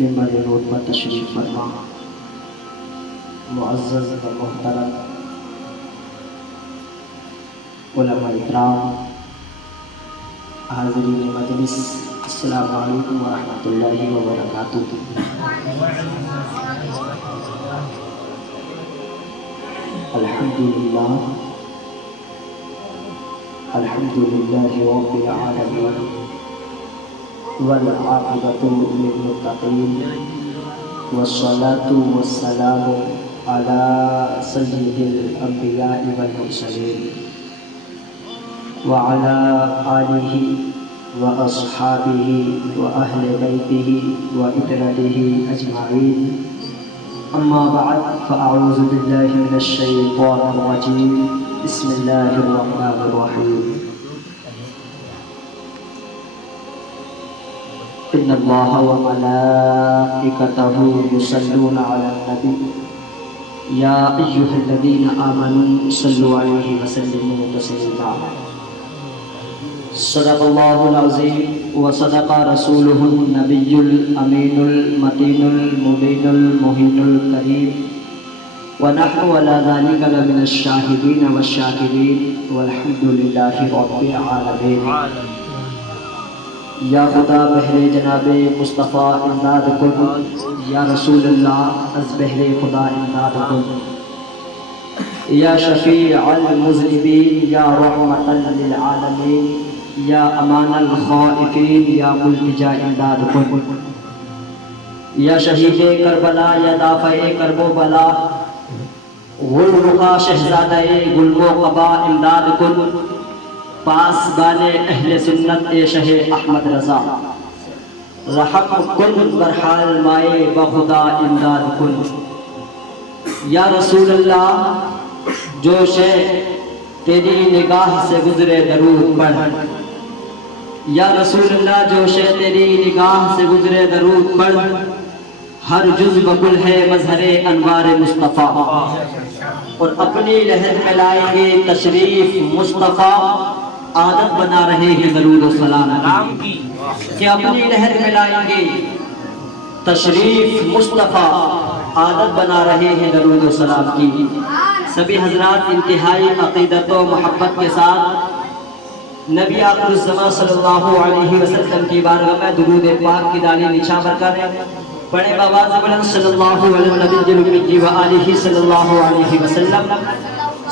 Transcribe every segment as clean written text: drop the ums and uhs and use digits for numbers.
ممبر نور پر تشریف فرما معزز و محترم علماء اکرام، حاضرین مجلس، السلام علیکم ورحمۃ اللہ وبرکاتہ۔ الحمدللہ رب العالمین والعاقبۃ للمتقین والصلاة والسلام علی سید الانبیاء والمرسلین وعلی آلہ واصحابہ واہل بیتہ وعترتہ اجمعین، اما بعد فاعوذ باللہ من الشیطان الرجیم، بسم اللہ الرحمن الرحیم۔ ان اللہ وملائکتہ یصلون علی النبی یا ایہا الذین آمنوا صلوا علیہ وسلموا تسلیما۔ صدق اللہ العظیم وصدق رسولہ النبی الامین المتین المبین المہین الکریم، ونحن علی ذلک لمن الشاہدین والشاکرین والحمد للہ رب العالمین۔ یا خدا بہر جناب مصطفیٰ امداد کن، یا رسول اللہ از بہر خدا امداد کن، یا شفیع المذنبین، یا رحمتا للعالمین، یا امان الخائفین، یا ملتجا امداد کن، یا شہید کربلا، یا دافع کرب و بلا، غل رخا شہزادہ گل و قبا امداد کن، پاسبان اہل سنت اے شہ احمد رضا، رحم کن برحال مائے بخدا امداد کن۔ یا رسول اللہ جو شے تیری نگاہ سے گزرے درود پڑھ، یا رسول اللہ جو شے تیری نگاہ سے گزرے درود پڑھ، ہر جز بکل ہے مظہر انوار مصطفیٰ، اور اپنی لہر میں لائیں گے تشریف مصطفیٰ، عادت بنا رہے ہیں درود و سلام کی، کہ اپنی لہر میں لائیں گے تشریف مصطفیٰ، عادت بنا رہے ہیں درود و سلام کی۔ سبھی حضرات انتہائی عقیدت و محبت کے ساتھ نبی آخر الزمان صلی اللہ علیہ وسلم کی بارگاہ میں درود پاک کی دالی نچھا بر کر پڑھیں بآواز بلند صلی اللہ علیہ نبی و آلہ صلی اللہ علیہ وسلم،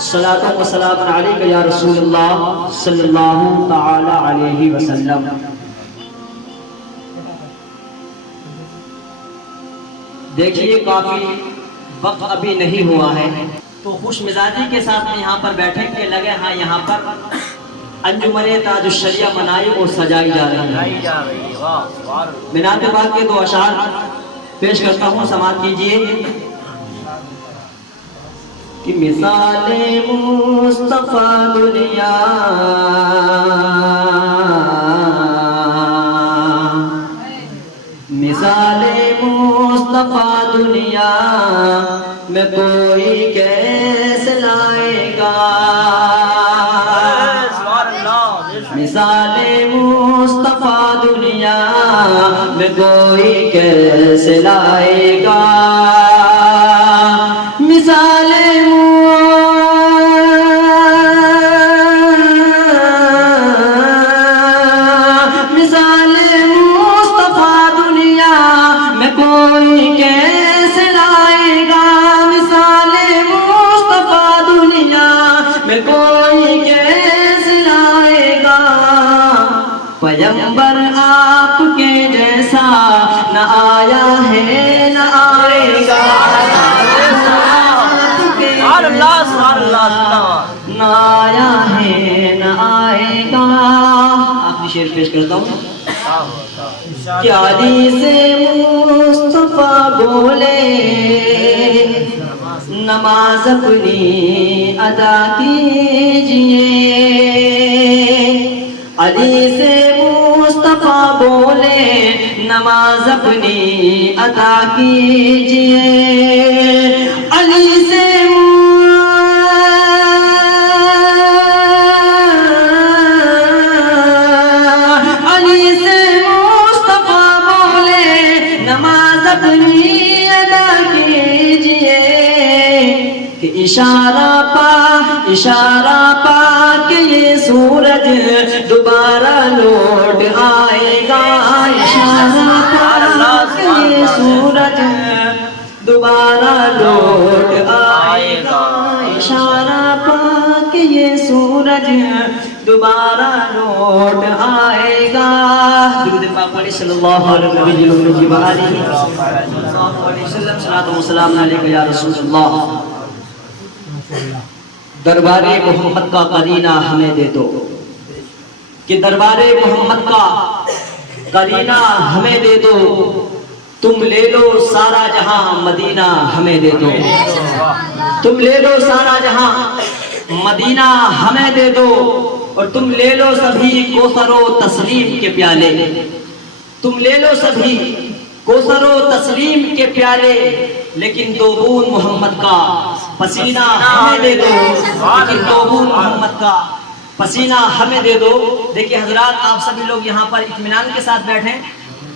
صلاۃ و سلام علیک یا رسول اللہ صلی اللہ تعالی علیہ وسلم۔ دیکھیے کافی وقت ابھی نہیں ہوا ہے، تو خوش مزاجی کے ساتھ میں یہاں پر بیٹھے کے لگے ہاں یہاں پر انجمن تاج الشریعہ منائی اور سجائی جا رہی ہے۔ بنات پاک کے دو اشعار پیش کرتا ہوں، سماعت کیجئے کہ مثال مصطفیٰ دنیا مثال مصطفیٰ دنیا میں کوئی کیسے لائے گا، مثال مصطفیٰ دنیا میں کوئی کیسے لائے گا، مثال مصطفیٰ دنیا میں کوئی کیسے لائے گا، مثال مصطفیٰ دنیا میں کوئی کیسے لائے گا، پیغمبر آپ کے جیسا نہ آیا ہے نہ آئے گا، نہ آیا ہے نہ آئے گا۔ آخری شعر پیش کرتا ہوں کہ علی سے مصطفیٰ بولے نماز اپنی ادا کیجئے، علی سے مصطفیٰ بولے نماز اپنی ادا کیجئے، علی سے علی سے مصطفیٰ بولے نماز تقریر ادا کیجئے کہ اشارہ پا کہ یہ سورج دوبارہ لوٹ آئے گا، اشارہ پا کہ یہ سورج دوبارہ لوٹ آئے گا، اشارہ پا کہ یہ سورج دوبارہ لوٹ آئے گا۔ درود پاک پڑھیں صلی اللہ علیہ وسلم، صلاۃ و سلام علیک یا رسول اللہ۔ دربار محمد کا قرینہ ہمیں دے دو، کہ دربار محمد کا قرینہ ہمیں دے دو، تم لے لو سارا جہاں مدینہ ہمیں دے دو، تم لے لو سارا جہاں مدینہ ہمیں دے دو، اور تم لے لو سبھی کوثر و تسلیم کے پیالے، تم لے لو سبھی کوثر و تسلیم کے پیالے، لیکن دو بوند محمد کا پسینہ ہمیں دے دو، لیکن دو بوند محمد کا پسینہ ہمیں دے دو۔ دیکھیے حضرات، آپ سبھی لوگ یہاں پر اطمینان کے ساتھ بیٹھیں،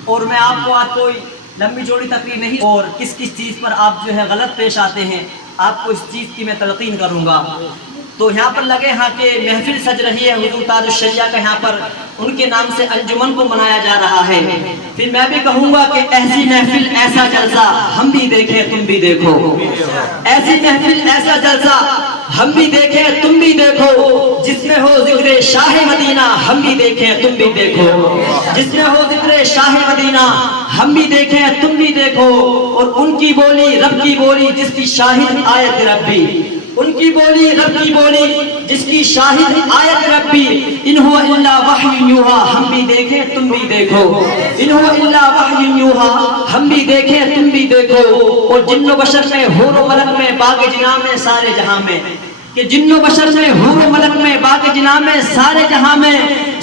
اور میں آپ کو آج کوئی لمبی چوڑی تقریر نہیں، اور کس کس چیز پر آپ جو ہے غلط پیش آتے ہیں آپ کو اس چیز کی میں تلقین کروں گا۔ تو یہاں پر لگے ہاں کہ محفل سج رہی ہے حضور تاج الشریعہ کا، یہاں پر ان کے نام سے انجمن کو منایا جا رہا ہے، پھر میں بھی کہوں گا کہ ایسی محفل ایسا جلسہ ہم بھی دیکھیں تم بھی دیکھو، ایسی محفل ایسا جلسہ ہم بھی دیکھیں تم بھی دیکھو، جس میں ہو ذکر شاہ مدینہ ہم بھی دیکھیں تم بھی دیکھو، جس میں ہو ذکر شاہ مدینہ ہم بھی دیکھیں تم بھی دیکھو، اور ان کی بولی رب کی بولی جس کی شاہد آیت ربی، ان کی بولی رب کی بولی جس کی شاہد آیت ربی، انہو الا وحی یوحا ہم بھی دیکھیں تم بھی دیکھو، انہو الا وحی یوحا ہم بھی دیکھیں تم بھی دیکھو، اور جن و بشر میں حور و ملک میں باغ جناح میں سارے جہاں میں، کہ جن و بشر میں حور و ملک میں باغ جناح میں سارے جہاں میں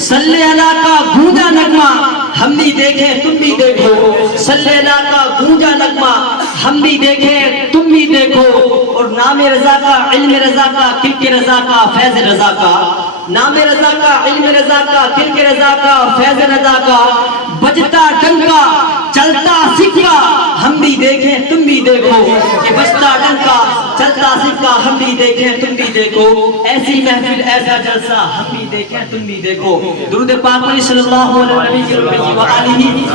صلی اللہ کا گونجا نغمہ ہم بھی دیکھیں تم بھی دیکھو، صلی اللہ کا گونجا نغمہ ہم بھی دیکھیں تم بھی دیکھو، اور نام رضا کا علم رضا کا کلک رضا کا فیض رضا کا، نام رضا کا علم رضا کا کلک رضا کا فیض رضا کا، بجتا ڈنکا چلتا سکہ ہم بھی دیکھیں تم بھی دیکھو، کہ بجتا ڈنکا چلتا سکہ ہم بھی دیکھیں تم بھی دیکھو، ایسی محفل ایسا جلسہ ہم بھی دیکھیں تم بھی دیکھو۔ درود پاک پڑھیں صلی اللہ علیہ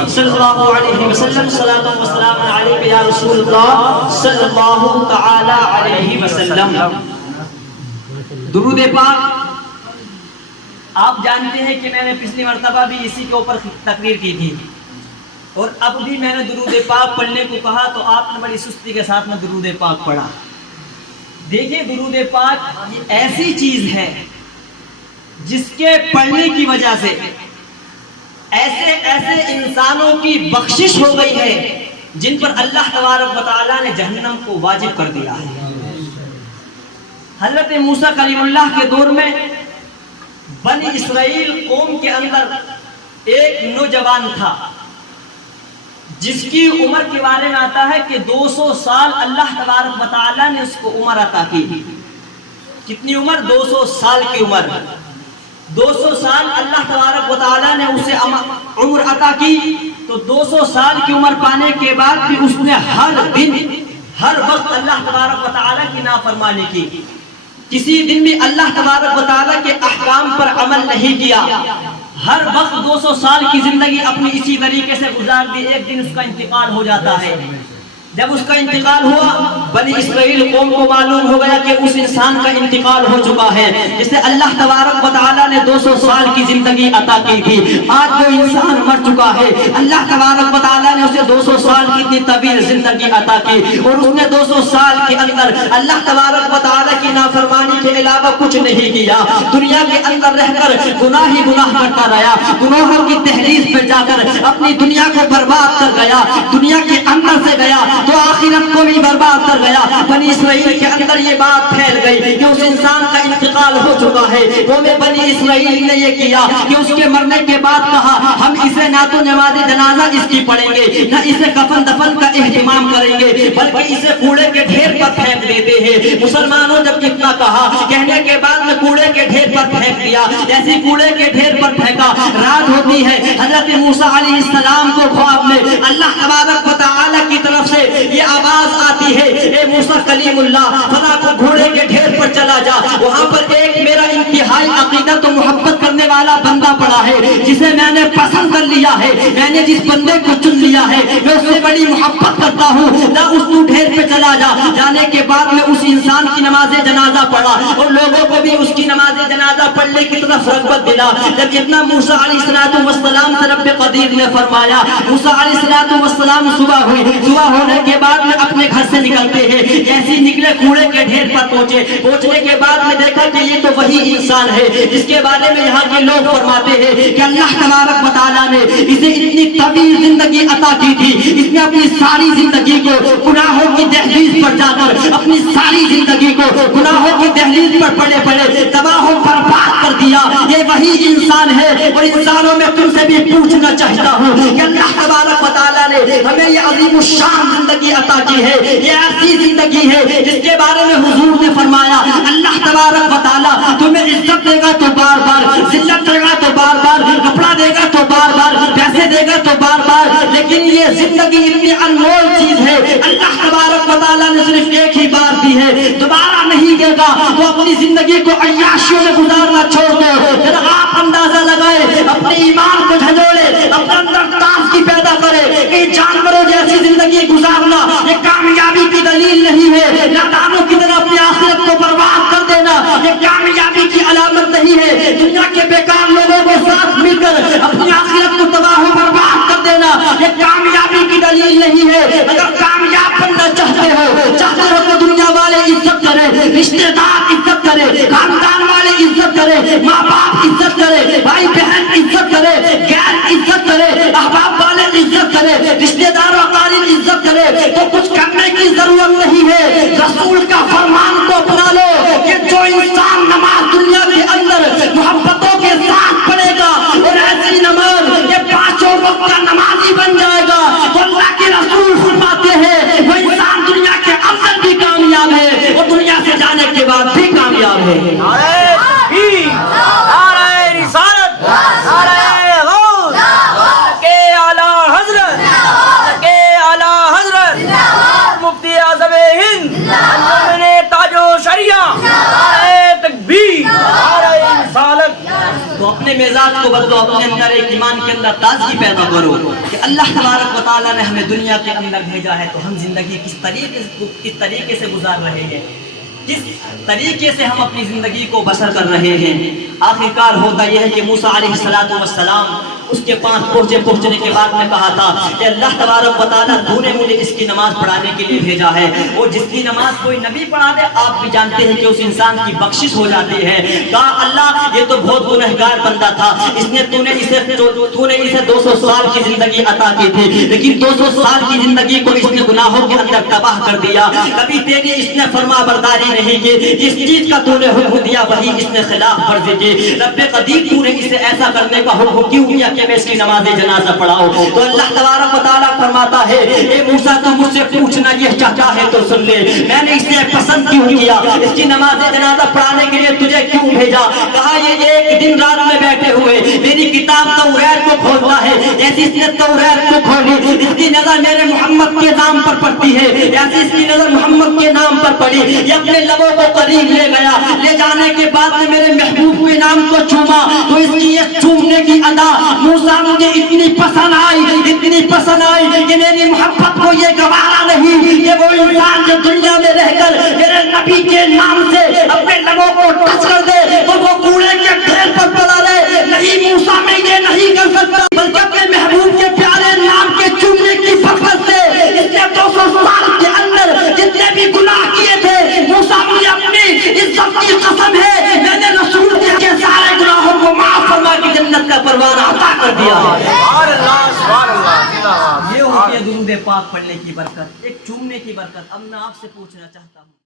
صلی اللہ علیہ وسلم، صلاۃ و سلام علیک یا رسول اللہ صلی اللہ تعالی علیہ وسلم۔ درود پاک آپ جانتے ہیں کہ میں نے پچھلی مرتبہ بھی اسی کے اوپر تقریر کی تھی، اور اب بھی میں نے درود پاک پڑھنے کو کہا تو آپ نے بڑی سستی کے ساتھ میں درود پاک پڑھا۔ دیکھیں درود پاک یہ ایسی چیز ہے جس کے پڑھنے کی وجہ سے ایسے ایسے انسانوں کی بخشش ہو گئی ہے جن پر اللہ تبارک و تعالیٰ نے جہنم کو واجب کر دیا ہے۔ حضرت موسیٰ کلیم اللہ کے دور میں بنی اسرائیل قوم کے اندر ایک نوجوان تھا جس کی عمر کے بارے میں آتا ہے کہ 200 سال اللہ تبارک و تعالیٰ نے اس کو عمر عطا کی۔ کتنی عمر؟ 200 سال کی عمر۔ 200 سال اللہ تبارک و تعالیٰ نے اسے عمر عطا کی، تو 200 سال کی عمر پانے کے بعد بھی اس نے ہر دن ہر وقت اللہ تبارک و تعالیٰ کی نافرمانی کی، کسی دن بھی اللہ تبارک و تعالیٰ کے احکام پر عمل نہیں کیا، ہر وقت 200 سال کی زندگی اپنی اسی طریقے سے گزار دی۔ ایک دن اس کا انتقال ہو جاتا ہے۔ جب اس کا انتقال ہوا بنی اسرائیل قوم کو معلوم ہو گیا کہ اس انسان کا انتقال ہو چکا ہے جسے اللہ تبارک و تعالیٰ نے 200 سال کی زندگی عطا کی تھی۔ آج وہ انسان مر چکا ہے، اللہ تبارک و تعالیٰ نے اسے 200 سال کی اتنی طویل زندگی عطا کی، اور اس نے 200 سال کے اندر اللہ تبارک و تعالیٰ کی نافرمانی کے علاوہ کچھ نہیں کیا، دنیا کے اندر رہ کر گناہ ہی گناہ کرتا رہا، گناہوں کی تحریز پہ جا کر اپنی دنیا کو برباد کر گیا، دنیا کے اندر سے گیا تو آخرت کو بھی برباد کر گیا۔ بنی اسرائیل کے اندر یہ بات پھیل گئی کہ اس انسان کا انتقال ہو چکا ہے۔ قوم بنی اسرائیل نے یہ کیا کہ اس کے مرنے کے بعد کہا ہم اسے نہ تو نماز جنازہ اس کی پڑھیں گے، نہ اسے کفن دفن کا اہتمام کریں گے، بلکہ اسے کوڑے کے ڈھیر پر پھینک دیتے ہیں۔ مسلمانوں جب کتنا کہا، کہنے کے بعد میں کوڑے کے ڈھیر پر پھینک دیا۔ جیسی کوڑے کے ڈھیر پر پھینکا، رات ہوتی ہے، حضرت موسیٰ علیہ السلام کو خواب میں اللہ تبارک و تعالیٰ کی کلیم اللہ فلاں کو گھوڑے کے ڈھیر پر چلا جا، وہاں پر ایک میرا انتہائی عقیدت و محبت کرنے والا بندہ پڑا ہے جسے میں نے پسند کر لیا ہے، میں نے جس بندے کو چن لیا ہے میں اس سے بڑی محبت کرتا ہوں، نہ اس تو ڈھیر پہ چلا جا۔ جانے کے بعد میں اس انسان کی نماز جنازہ پڑھا اور لوگوں کو بھی اس کی نماز جنازہ پڑھنے کی طرف رغبت دلا۔ جب اتنا موسیٰ علیہ السلام سے رب قدیر نے فرمایا، موسیٰ علیہ السلام صبح ہوئی، صبح ہونے کے بعد میں اپنے گھر سے نکلتے ہیں، ایسے نکلے کوڑے کے ڈھیر پر پہنچنے کے بعد میں دیکھا کہ یہ تو وہی انسان ہے جس کے بارے میں یہاں کے لوگ فرماتے ہیں کہ اللہ تبارک و تعالیٰ نے اسے اتنی طویل زندگی عطا کی تھی، اس نے اپنی ساری زندگی کو گناہوں کی دہلیز پر جا کر اپنی ساری زندگی کو گناہوں کی دہلیز پر پڑے پڑے تباہ و برباد کر دیا۔ یہ وہی انسان ہے اور انسانوں میں تم سے بھی پوچھنا چاہتا ہوں کہ اللہ تبارک و تعالیٰ نے ہمیں یہ عظیم الشان زندگی عطا کی ہے، یہ ایسی زندگی ہے جس کے بارے میں حضور نے فرمایا اللہ تبارک و تعالیٰ تمہیں عزت دے گا تو بار بار، ذلت دے گا تو بار بار، کپڑا دے گا تو بار بار، پیسے دے گا تو بار بار، لیکن یہ زندگی اتنی انمول چیز ہے اللہ تبارک و تعالیٰ نے صرف ایک ہی بار دی ہے، دوبارہ نہیں دے گا۔ تو اپنی زندگی کو عیاشیوں میں گزارنا چھوڑ دو، پھر آپ اندازہ لگائے اپنے ایمان کو جھنجھوڑے، اپنے اندر تازگی پیدا کرے کہ جانوروں جیسی زندگی گزارنا یہ کامیابی کی دلیل نہیں ہے، نادانوں کی طرح اپنی آخرت کو برباد کر دینا یہ کامیابی کی علامت نہیں ہے، دنیا کے بیکار لوگوں کے ساتھ مل کر اپنی آخرت کو تباہ و برباد کر دینا یہ کامیابی کی دلیل نہیں ہے۔ اگر کامیاب بننا چاہتے ہو تو دنیا والے عزت کرے، رشتے دار عزت کرے، خاندان والے عزت کرے، ماں باپ عزت کرے، بھائی بہن عزت کرے، غیر عزت کرے، احباب والے عزت کرے، رشتے دار و اقارب عزت کرے، تو کچھ کرنے کی ضرورت نہیں ہے، رسول کا فرمان کو اپنا لو کہ جو انسان نماز دنیا کے اندر محبتوں کے ساتھ پڑھے گا اور ایسی نماز یہ پانچوں وقت کا نمازی بن جائے گا تو اللہ کے رسول فرماتے ہیں وہ انسان دنیا کے اندر بھی کامیاب ہے اور دنیا سے جانے کے بعد بھی کامیاب ہے۔ نعرہ تکبیر، نعرہ رسالت، نعرہ غوث، کے اعلی حضرت، کے اعلی حضرت مفتی اعظم ہند انجمن تاج و شریعہ، نعرہ تکبیر، نعرہ رسالت۔ تو اپنے مزاج کو بدلو، اپنے اندر ایک ایمان کے اندر تازگی پیدا کرو کہ اللہ تبارک و تعالیٰ نے ہمیں دنیا کے اندر بھیجا ہے تو ہم زندگی کس طریقے سے گزار رہے ہیں، کس طریقے سے ہم اپنی زندگی کو بسر کر رہے ہیں۔ آخرکار ہوتا یہ ہے کہ موسیٰ علیہ السلام اس کے پاس پہنچنے کے بعد میں کہا تھا کہ اللہ تبارک و تعالیٰ تو نے مجھے اس کی نماز پڑھانے کے لیے بھیجا ہے، اور جس کی نماز کوئی نبی پڑھا دے آپ بھی جانتے ہیں کہ اس انسان کی بخشش ہو جاتی ہے۔ کہا اللہ یہ تو بہت گنہگار بندہ تھا، تو نے اسے 200 سال کی زندگی عطا کی تھی، لیکن 200 سال کی زندگی کو اس نے گناہوں کے اندر تباہ کر دیا، کبھی تیری اس نے فرما برداری نہیں کی، جس چیز کا تو نے حکم دیا وہی اس نے خلاف ورزی کی۔ رب قدیر تو نے اسے ایسا کرنے کا حکم کیوں کیا کہ میں اس کی نماز جنازہ پڑھاؤں؟ تو اللہ تبارک و تعالیٰ فرماتا ہے اے موسیٰ تو مجھ سے پوچھنا یہ چاہتا ہے تو سن لے، میں نے اسے پسند کیوں کیا، اس کی نماز جنازہ پڑھانے کے لیے تجھے کیوں بھیجا؟ کہا یہ ایک دن رات میں بیٹھے ہوئے میری کتاب توریت کو کھولتا ہے، جیسے اس نے توریت کو کھولی اس کی نظر میرے محمد کے نام پر پڑتی ہے، جیسے اس کی نظر محمد کے نام پر پڑی، یہ اپنے لبوں کو قریب لے گیا، لے جانے کے بعد میں میرے محبوب کے نام کو چوما تو اس کی یہ چومنے کی ادا موسیٰ مجھے اتنی پسند آئی کہ میری محبت کو یہ گوارا نہیں کہ وہ انسان جو دنیا میں رہ کر میرے نبی کے نام سے اپنے لبوں کو ٹچ کر دے تو وہ کوڑے کے ڈھیر پر پڑا رہے، نہیں موسیٰ میں یہ نہیں کر سکتا، بلکہ اپنے محبوب کے پیارے نام کے چومنے کی فخر سے اس نے 200 سال کے اندر جتنے بھی گناہ کیے تھے موسیٰ مجھے اپنی عزت کی قسم ہے میں نے رسول کے سارے گناہوں کو معاف فرما کے جنت کا پروانہ عطا کر دیا ہے۔ یہ ہوتی ہے درود پاک پڑھنے کی برکت، ایک چومنے کی برکت۔ اب میں آپ سے پوچھنا چاہتا ہوں